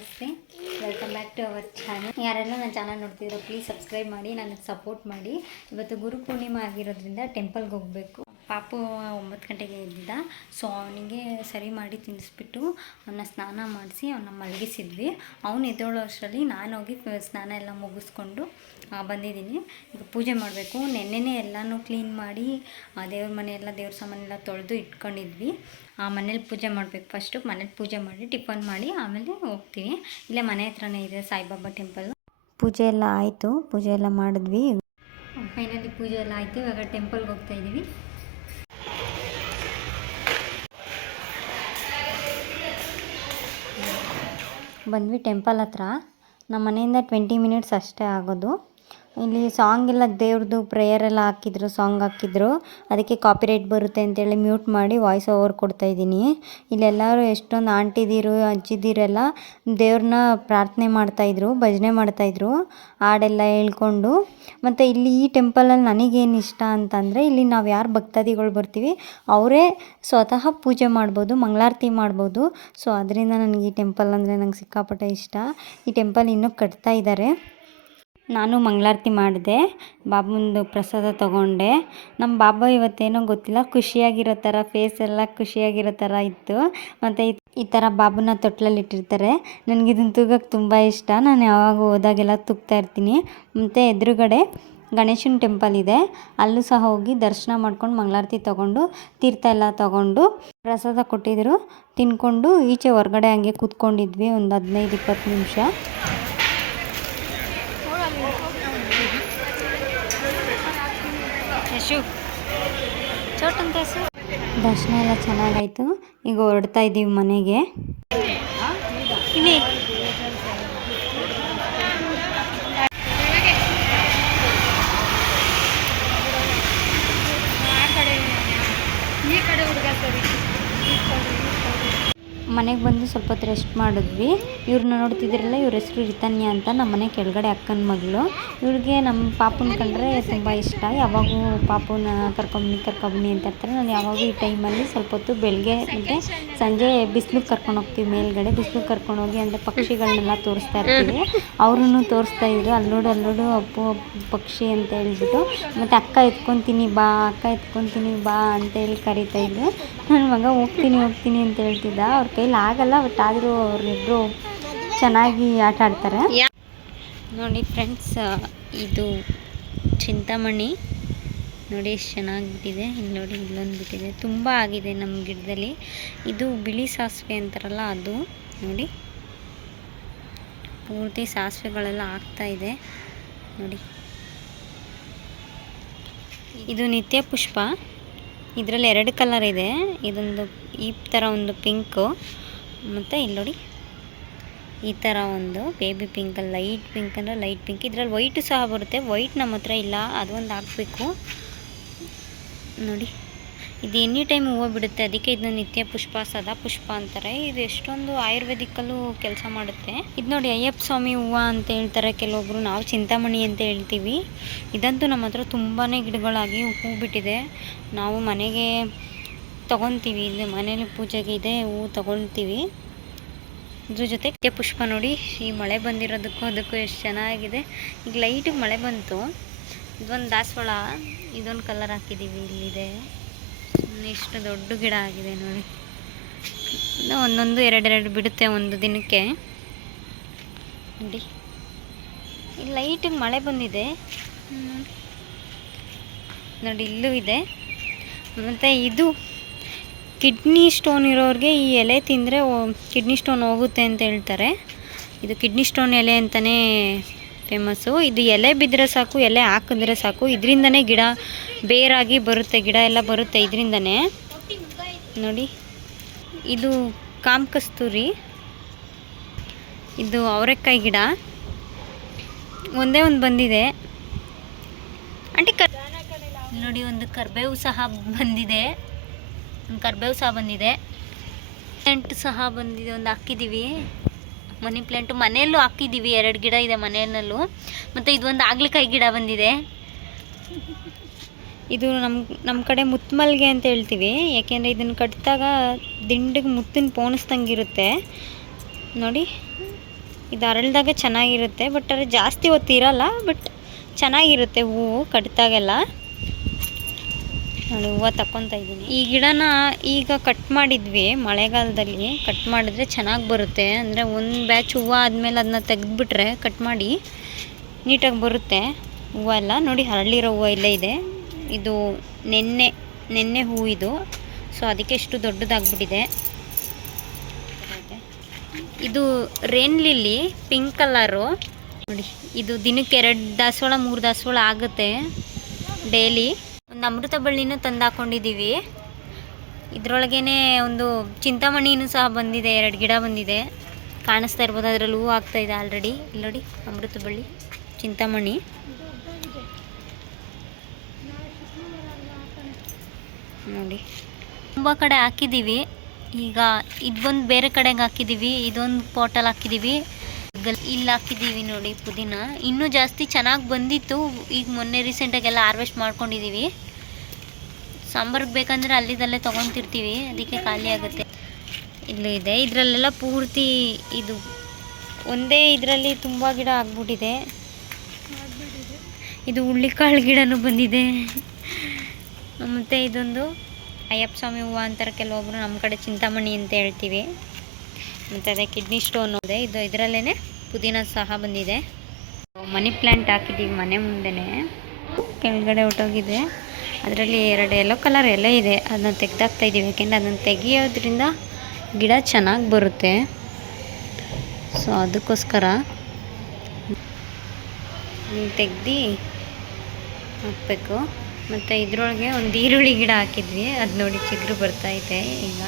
ನಮಸ್ತೆ. Welcome back to our channel ಯಾರೆಲ್ಲ ನನ್ನ ಚಾನಲ್ ನೋಡ್ತಿದ್ರು ಪ್ಲೀಸ್ ಸಬ್ಸ್ಕ್ರೈಬ್ ಮಾಡಿ, ನನಗೆ ಸಪೋರ್ಟ್ ಮಾಡಿ. ಇವತ್ತು ಗುರು ಪೂರ್ಣಿಮಾ ಆಗಿರೋದ್ರಿಂದ ಟೆಂಪಲ್ಗೆ ಹೋಗಬೇಕು. ಪಾಪು ಒಂಬತ್ತು ಗಂಟೆಗೆ ಎದ್ದಿದ್ದ. ಸೊ ಅವನಿಗೆ ಸರಿ ಮಾಡಿ ತಿನ್ನಿಸ್ಬಿಟ್ಟು ಅವನ್ನ ಸ್ನಾನ ಮಾಡಿಸಿ ಅವನ್ನ ಮಲಗಿಸಿದ್ವಿ. ಅವನು ಎದ್ದೋಳೋ ಅಷ್ಟರಲ್ಲಿ ನಾನು ಹೋಗಿ ಸ್ನಾನ ಎಲ್ಲ ಮುಗಿಸ್ಕೊಂಡು ಬಂದಿದ್ದೀನಿ. ಈಗ ಪೂಜೆ ಮಾಡಬೇಕು. ನೆನ್ನೆನೇ ಎಲ್ಲನೂ ಕ್ಲೀನ್ ಮಾಡಿ ದೇವ್ರ ಮನೆ ಎಲ್ಲ, ದೇವ್ರ ಸಾಮಾನೆಲ್ಲ ತೊಳೆದು ಇಟ್ಕೊಂಡಿದ್ವಿ. ಆ, ಮನೇಲಿ ಪೂಜೆ ಮಾಡಬೇಕು. ಫಸ್ಟು ಮನೇಲಿ ಪೂಜೆ ಮಾಡಿ, ಟಿಫನ್ ಮಾಡಿ, ಆಮೇಲೆ ಹೋಗ್ತೀವಿ. ಇಲ್ಲೇ ಮನೆ ಹತ್ರನೇ ಇದೆ ಸಾಯಿಬಾಬಾ ಟೆಂಪಲ್ ಪೂಜೆ ಎಲ್ಲ ಆಯಿತು. ಪೂಜೆ ಎಲ್ಲ ಮಾಡಿದ್ವಿ. ಫೈನಲಿ ಪೂಜೆ ಎಲ್ಲ ಆಯಿತು. ಇವಾಗ ಟೆಂಪಲ್ಗೆ ಹೋಗ್ತಾ ಇದ್ದೀವಿ. ಬಂದ್ವಿ ಟೆಂಪಲ್ ಹತ್ರ. ನಮ್ಮ ಮನೆಯಿಂದ ಟ್ವೆಂಟಿ ಮಿನಿಟ್ಸ್ ಅಷ್ಟೇ ಆಗೋದು. ಇಲ್ಲಿ ಸಾಂಗ್ ಎಲ್ಲ ದೇವ್ರದ್ದು ಪ್ರೇಯರ್ ಎಲ್ಲ ಹಾಕಿದ್ರು ಸಾಂಗ್ ಹಾಕಿದ್ರು. ಅದಕ್ಕೆ ಕಾಪಿರೈಟ್ ಬರುತ್ತೆ ಅಂತೇಳಿ ಮ್ಯೂಟ್ ಮಾಡಿ ವಾಯ್ಸ್ ಓವರ್ ಕೊಡ್ತಾ ಇದ್ದೀನಿ. ಇಲ್ಲೆಲ್ಲರೂ ಎಷ್ಟೊಂದು ಆಂಟಿದಿರು ಅಜ್ಜಿದಿರೆಲ್ಲ ದೇವ್ರನ್ನ ಪ್ರಾರ್ಥನೆ ಮಾಡ್ತಾಯಿದ್ರು ಭಜನೆ ಮಾಡ್ತಾಯಿದ್ರು ಹಾಡೆಲ್ಲ ಹೇಳ್ಕೊಂಡು. ಮತ್ತು ಇಲ್ಲಿ ಈ ಟೆಂಪಲಲ್ಲಿ ನನಗೇನು ಇಷ್ಟ ಅಂತಂದರೆ ಇಲ್ಲಿ ನಾವು ಯಾರು ಭಕ್ತಾದಿಗಳು ಬರ್ತೀವಿ, ಅವರೇ ಸ್ವತಃ ಪೂಜೆ ಮಾಡ್ಬೋದು, ಮಂಗಳಾರತಿ ಮಾಡ್ಬೋದು. ಸೊ ಅದರಿಂದ ನನಗೆ ಈ ಟೆಂಪಲ್ ಅಂದರೆ ನಂಗೆ ಸಿಕ್ಕಾಪಟ್ಟೆ ಇಷ್ಟ. ಈ ಟೆಂಪಲ್ ಇನ್ನೂ ಕಟ್ತಾ ಇದ್ದಾರೆ ನಾನು ಮಂಗಳಾರತಿ ಮಾಡಿದೆ, ಬಾಬುಂದು ಪ್ರಸಾದ ತಗೊಂಡೆ. ನಮ್ಮ ಬಾಬಾ ಇವತ್ತೇನೋ ಗೊತ್ತಿಲ್ಲ, ಖುಷಿಯಾಗಿರೋ ಥರ ಫೇಸ್ ಎಲ್ಲ ಖುಷಿಯಾಗಿರೋ ಥರ ಇತ್ತು. ಮತ್ತು ಈ- ಥರ ಬಾಬುನ ತೊಟ್ಲಲ್ಲಿ ಇಟ್ಟಿರ್ತಾರೆ. ನನಗೆ ಇದನ್ನು ತೂಗಕ್ಕೆ ತುಂಬ ಇಷ್ಟ. ನಾನು ಯಾವಾಗ ಹೋದಾಗೆಲ್ಲ ತೂಗ್ತಾ ಇರ್ತೀನಿ. ಮತ್ತು ಎದುರುಗಡೆ ಗಣೇಶನ ಟೆಂಪಲ್ ಇದೆ. ಅಲ್ಲೂ ಸಹ ಹೋಗಿ ದರ್ಶನ ಮಾಡ್ಕೊಂಡು ಮಂಗಳಾರತಿ ತೊಗೊಂಡು, ತೀರ್ಥ ಎಲ್ಲ ತೊಗೊಂಡು ಪ್ರಸಾದ ಕೊಟ್ಟಿದ್ರು. ತಿನ್ಕೊಂಡು ಈಚೆ ಹೊರಗಡೆ ಹಂಗೆ ಕೂತ್ಕೊಂಡಿದ್ವಿ ಒಂದು ಹದಿನೈದು ಇಪ್ಪತ್ತು ನಿಮಿಷ. ಯಶು ಚೋಟಂತ ದರ್ಶನ ಎಲ್ಲ ಚೆನ್ನಾಗಾಯ್ತು. ಈಗ ಹೊರಡ್ತಾ ಇದ್ದೀವಿ ಮನೆಗೆ ಇಲ್ಲಿ ಮನೆಗೆ ಬಂದು ಸ್ವಲ್ಪ ಹೊತ್ತು ರೆಸ್ಟ್ ಮಾಡಿದ್ವಿ. ಇವ್ರನ್ನ ನೋಡ್ತಿದ್ದೀರಲ್ಲ, ಇವ್ರ ಹೆಸರು ರಿತನ್ಯ ಅಂತ ನಮ್ಮ ಮನೆ ಕೆಳಗಡೆ ಅಕ್ಕನ ಮಗಳು. ಇವ್ರಿಗೆ ನಮ್ಮ ಪಾಪನ ಕಂಡ್ರೆ ತುಂಬ ಇಷ್ಟ. ಯಾವಾಗೂ ಪಾಪುನ ಕರ್ಕೊಂಬನಿ ಕರ್ಕೊಂಬನಿ ಅಂತ ಇರ್ತಾರೆ. ನಾನು ಯಾವಾಗೂ ಈ ಟೈಮಲ್ಲಿ ಸ್ವಲ್ಪ ಹೊತ್ತು ಬೆಳಗ್ಗೆ ಮತ್ತು ಸಂಜೆ ಬಿಸಿಲಿಗೆ ಕರ್ಕೊಂಡು ಹೋಗ್ತೀವಿ ಮೇಲ್ಗಡೆ. ಬಿಸಿಲಿಗೆ ಕರ್ಕೊಂಡು ಹೋಗಿ ಅಂದರೆ ಪಕ್ಷಿಗಳನ್ನೆಲ್ಲ ತೋರಿಸ್ತಾ ಇರ್ತೀವಿ. ಅವ್ರೂ ತೋರಿಸ್ತಾ ಇದ್ರು. ಅಲ್ಲೋಡು ಅಲ್ಲೋಡು ಅಪ್ಪು ಅಪ್ಪು ಪಕ್ಷಿ ಅಂತ ಹೇಳ್ಬಿಟ್ಟು ಮತ್ತು ಅಕ್ಕ ಎತ್ಕೊತೀನಿ ಬಾ, ಅಕ್ಕ ಎತ್ಕೊತೀನಿ ಬಾ ಅಂತ ಹೇಳಿ ಕರಿತಾ ಇದ್ರು. ನನ್ನ ಮಗ ಹೋಗ್ತೀನಿ ಹೋಗ್ತೀನಿ ಅಂತ ಹೇಳ್ತಿದ್ದ. ಅವ್ರ ಕೈಲಿ ಆಗಲ್ಲ ಬಟ್ ಆದರೂ ಅವರಿಬ್ಬರು ಚೆನ್ನಾಗಿ ಆಟ ಆಡ್ತಾರೆ. ನೋಡಿ ಫ್ರೆಂಡ್ಸ್ ಇದು ಚಿಂತಾಮಣಿ. ನೋಡಿ ಎಷ್ಟು ಚೆನ್ನಾಗಿ ಬಿಟ್ಟಿದೆ ಇಲ್ಲಿ ನೋಡಿ ಇಲ್ಲೊಂದು ಬಿಟ್ಟಿದೆ ತುಂಬ ಆಗಿದೆ ನಮ್ಮ ಗಿಡದಲ್ಲಿ. ಇದು ಬಿಳಿ ಸಾಸಿವೆ ಅಂತಾರಲ್ಲ ಅದು. ನೋಡಿ. ಪೂರ್ತಿ ಸಾಸಿವೆಗಳೆಲ್ಲ ಆಗ್ತಾ ಇದೆ. ನೋಡಿ. ಇದು ನಿತ್ಯ ಪುಷ್ಪ. ಇದರಲ್ಲಿ ಎರಡು ಕಲರ್ ಇದೆ. ಇದೊಂದು ಈ ಥರ ಒಂದು ಪಿಂಕು ಮತ್ತು ಇಲ್ಲಿ ನೋಡಿ ಈ ಥರ ಒಂದು ಬೇಬಿ ಪಿಂಕ್ ಲೈಟ್ ಪಿಂಕ್ ಅಂದರೆ ಲೈಟ್ ಪಿಂಕ್ ಇದರಲ್ಲಿ ವೈಟು ಸಹ ಬರುತ್ತೆ. ವೈಟ್ ನಮ್ಮ ಹತ್ರ ಇಲ್ಲ ಅದೊಂದು ಹಾಕ್ಬೇಕು. ನೋಡಿ. ಇದು ಎನಿ ಟೈಮ್ ಹೂವು ಬಿಡುತ್ತೆ. ಅದಕ್ಕೆ ಇದನ್ನ ನಿತ್ಯ ಪುಷ್ಪ, ಸದಾ ಪುಷ್ಪ ಅಂತಾರೆ. ಇದು ಎಷ್ಟೊಂದು ಆಯುರ್ವೇದಿಕ್ಕಲ್ಲೂ ಕೆಲಸ ಮಾಡುತ್ತೆ. ಇದು ನೋಡಿ ಅಯ್ಯಪ್ಪ ಸ್ವಾಮಿ ಹೂವು ಅಂತ ಹೇಳ್ತಾರೆ ಕೆಲವೊಬ್ರು. ನಾವು ಚಿಂತಾಮಣಿ ಅಂತ ಹೇಳ್ತೀವಿ. ಇದಂತೂ ನಮ್ಮ ಹತ್ರ ತುಂಬಾ ಗಿಡಗಳಾಗಿ ಹೂ ಬಿಟ್ಟಿದೆ. ನಾವು ಮನೆಗೆ ತಗೊಂತೀವಿ. ಇದು ಮನೇಲಿ ಪೂಜೆಗೆ ಇದೆ ಹೂವು ತಗೊಳ್ತೀವಿ ಇದ್ರ ಜೊತೆ ನಿತ್ಯ ಪುಷ್ಪ ನೋಡಿ. ಈ ಮಳೆ ಬಂದಿರೋದಕ್ಕೂ ಅದಕ್ಕೂ ಎಷ್ಟು ಚೆನ್ನಾಗಿದೆ. ಈಗ ಲೈಟಿಗೆ ಮಳೆ ಬಂತು. ಇದೊಂದು ದಾಸವಾಳ, ಇದೊಂದು ಕಲರ್ ಹಾಕಿದ್ದೀವಿ ಇಲ್ಲಿದೆ. ಎಷ್ಟು ದೊಡ್ಡ ಗಿಡ ಆಗಿದೆ ನೋಡಿ. ಒಂದೊಂದು, ಎರಡೆರಡು ಬಿಡುತ್ತೆ ಒಂದು ದಿನಕ್ಕೆ. ನೋಡಿ. ಲೈಟಿಗೆ ಮಳೆ ಬಂದಿದೆ. ನೋಡಿ, ಇಲ್ಲೂ ಇದೆ. ಮತ್ತು ಇದು ಕಿಡ್ನಿ ಸ್ಟೋನ್ ಇರೋರಿಗೆ ಈ ಎಲೆ ತಿಂದರೆ ಕಿಡ್ನಿ ಸ್ಟೋನ್ ಹೋಗುತ್ತೆ ಅಂತ ಹೇಳ್ತಾರೆ. ಇದು ಕಿಡ್ನಿ ಸ್ಟೋನ್ ಎಲೆ ಅಂತಲೇ ಫೇಮಸ್ಸು ಇದು ಎಲೆ ಬಿದ್ದರೆ ಸಾಕು, ಎಲೆ ಹಾಕಿದ್ರೆ ಸಾಕು. ಇದರಿಂದನೇ ಗಿಡ ಬೇರಾಗಿ ಬರುತ್ತೆ, ಗಿಡ ಎಲ್ಲ ಬರುತ್ತೆ ಇದರಿಂದನೇ. ನೋಡಿ, ಇದು ಕಾಮ್ ಕಸ್ತೂರಿ. ಇದು ಅವರೆಕಾಯಿ ಗಿಡ. ಒಂದೇ ಒಂದು ಬಂದಿದೆ. ಆಂಟಿ ಕ ನೋಡಿ, ಒಂದು ಕರ್ಬೇವು ಸಹ ಬಂದಿದೆ. ಒಂದು ಕರ್ಬೇವು ಸಹ ಬಂದಿದೆ. ಸಹ ಬಂದಿದೆ, ಒಂದು ಹಾಕಿದ್ದೀವಿ. ಮನಿ ಪ್ಲ್ಯಾಂಟು ಮನೆಯಲ್ಲೂ ಹಾಕಿದ್ದೀವಿ ಎರಡು ಗಿಡ ಇದೆ ಮನೆಯಲ್ಲೂ. ಮತ್ತು ಇದೊಂದು ಆಗ್ಲಿಕಾಯಿ ಗಿಡ ಬಂದಿದೆ. ಇದು ನಮ್ಮ ನಮ್ಮ ಕಡೆ ಮುತ್ತುಮಲ್ಗೆ ಅಂತ ಹೇಳ್ತೀವಿ. ಯಾಕೆಂದರೆ ಇದನ್ನು ಕಟ್ಟಿದಾಗ ದಿಂಡಿಗೆ ಮುತ್ತಿನ ಪೋಣಿಸ್ದಂಗಿರುತ್ತೆ. ನೋಡಿ, ಇದು ಅರಳಿದಾಗ ಚೆನ್ನಾಗಿರುತ್ತೆ ಬಟ್ ಅದು ಜಾಸ್ತಿ ಹೊತ್ತು ಇರಲ್ಲ ಬಟ್ ಚೆನ್ನಾಗಿರುತ್ತೆ ಹೂವು ಕಟ್ದಾಗೆಲ್ಲ. ನೋಡಿ ಹೂವು ತಕ್ಕೊತ ಇದ್ದೀನಿ. ಈ ಗಿಡನ ಈಗ ಕಟ್ ಮಾಡಿದ್ವಿ, ಮಳೆಗಾಲದಲ್ಲಿ ಕಟ್ ಮಾಡಿದ್ರೆ ಚೆನ್ನಾಗಿ ಬರುತ್ತೆ. ಅಂದರೆ ಒಂದು ಬ್ಯಾಚ್ ಹೂವು ಆದಮೇಲೆ ಅದನ್ನ ತೆಗೆದ್ಬಿಟ್ರೆ ಕಟ್ ಮಾಡಿ ನೀಟಾಗಿ ಬರುತ್ತೆ. ಹೂವು ಎಲ್ಲ ನೋಡಿ ಹರಳಿರೋ ಹೂವು ಇಲ್ಲೇ ಇದೆ. ಇದು ನೆನ್ನೆ ನೆನ್ನೆ ಹೂವು ಇದು. ಸೊ ಅದಕ್ಕೆ ಎಷ್ಟು ದೊಡ್ಡದಾಗ್ಬಿಟ್ಟಿದೆ. ಇದು ರೇನ್ ಲಿಲ್ಲಿ ಪಿಂಕ್ ಕಲರು ನೋಡಿ, ಇದು ದಿನಕ್ಕೆ ಎರಡು ದಾಸವಾಳ, ಮೂರು ದಾಸವಾಳ ಆಗುತ್ತೆ ಡೈಲಿ ಒಂದು ಅಮೃತ ಬಳ್ಳಿನೂ ತಂದು ಹಾಕೊಂಡಿದ್ದೀವಿ ಇದರೊಳಗೇನೆ ಒಂದು ಚಿಂತಾಮಣಿನೂ ಸಹ ಬಂದಿದೆ, ಎರಡು ಗಿಡ ಬಂದಿದೆ. ಕಾಣಿಸ್ತಾ ಇರ್ಬೋದು, ಅದರಲ್ಲಿ ಹೂವು ಆಗ್ತಾ ಇದೆ ಆಲ್ರೆಡಿ ಇಲ್ಲಿ ನೋಡಿ ಅಮೃತ ಬಳ್ಳಿ ಚಿಂತಾಮಣಿ. ನೋಡಿ. ತುಂಬ ಕಡೆ ಹಾಕಿದ್ದೀವಿ. ಈಗ ಇದೊಂದು ಬೇರೆ ಕಡೆಗೆ ಹಾಕಿದ್ದೀವಿ, ಇದೊಂದು ಪಾಟಲ್ಲಿ ಹಾಕಿದ್ದೀವಿ. ಇಲ್ಲಿ ಹಾಕಿದ್ದೀವಿ ನೋಡಿ ಪುದೀನ. ಇನ್ನೂ ಜಾಸ್ತಿ ಚೆನ್ನಾಗಿ ಬಂದಿತ್ತು. ಈಗ ಮೊನ್ನೆ ರೀಸೆಂಟಾಗೆಲ್ಲ ಹಾರ್ವೆಸ್ಟ್ ಮಾಡ್ಕೊಂಡಿದ್ದೀವಿ. ಸಾಂಬಾರ್ಗೆ ಬೇಕಂದರೆ ಅಲ್ಲಿದಲ್ಲೇ ತೊಗೊತಿರ್ತೀವಿ, ಅದಕ್ಕೆ ಖಾಲಿ ಆಗುತ್ತೆ. ಇಲ್ಲೂ ಇದೆ. ಇದರಲ್ಲೆಲ್ಲ ಪೂರ್ತಿ ಇದು ಒಂದೇ ಇದರಲ್ಲಿ ತುಂಬ ಗಿಡ ಆಗ್ಬಿಟ್ಟಿದೆ. ಇದು ಹುಳ್ಳಿಕಾಳು ಗಿಡನೂ ಬಂದಿದೆ. ಮತ್ತು ಇದೊಂದು ಅಯ್ಯಪ್ಪ ಸ್ವಾಮಿ ಹೂವು ಅಂತಾರೆ ಕೆಲವೊಬ್ಬರು ನಮ್ಮ ಕಡೆ ಚಿಂತಾಮಣಿ ಅಂತ ಹೇಳ್ತೀವಿ. ಮತ್ತು ಅದೇ ಕಿಡ್ನಿ ಸ್ಟೋನ್ ಇದೆ. ಇದು ಇದರಲ್ಲೇ ಪುದೀನ ಸಹ ಬಂದಿದೆ. ಮನಿ ಪ್ಲ್ಯಾಂಟ್ ಹಾಕಿದ್ದೀವಿ ಮನೆ ಮುಂದೆನೇ. ಕೆಳಗಡೆ ಹೊಟ್ಟೋಗಿದೆ ಅದರಲ್ಲಿ ಎರಡು ಎಲ್ಲೋ ಕಲರ್ ಎಲೆ ಇದೆ. ಅದನ್ನು ತೆಗ್ದಾಕ್ತಾ ಇದ್ದೀವಿ. ಯಾಕೆಂದರೆ ಅದನ್ನು ತೆಗಿಯೋದ್ರಿಂದ ಗಿಡ ಚೆನ್ನಾಗಿ ಬರುತ್ತೆ. ಸೊ ಅದಕ್ಕೋಸ್ಕರ ತೆಗ್ದು ಹಾಕಬೇಕು. ಮತ್ತು ಇದರೊಳಗೆ ಒಂದು ಈರುಳ್ಳಿ ಗಿಡ ಹಾಕಿದ್ವಿ. ಅದು ನೋಡಿ ಚಿಗುರು ಬರ್ತೈತೆ ಈಗ.